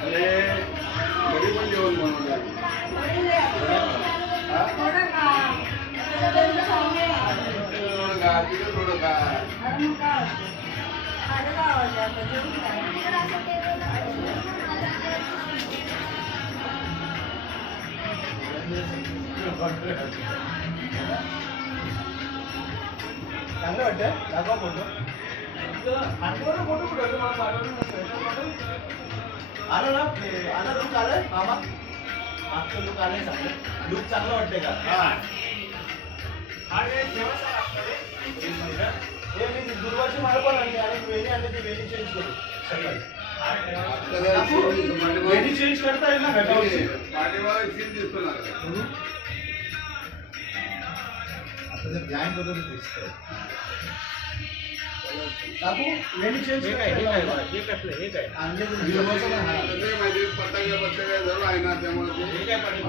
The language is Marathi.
अरे घरी पण जेवण बनवलं थोडं का चांगलं वाटतं दाखवा फोटो फोटो कुठं मला आलं ना आला लुक आलाय मामा मागचं लुक आलंय चांगलं लुक चांगलं वाटतंय का हे मी दुर्वाची माळ पण आणली आणि वेणी आणली ती वेणी चेंज करू सकाळी वेणी चेंज करता येईल ना घटावरची पाठीमागे सीन दिसतो ना आता जर ध्यान बदल दिसतंय काकू वेणी चेंज हे काय आणले माहिती पतंग सर्व आहे ना त्यामुळे हे काय पाठी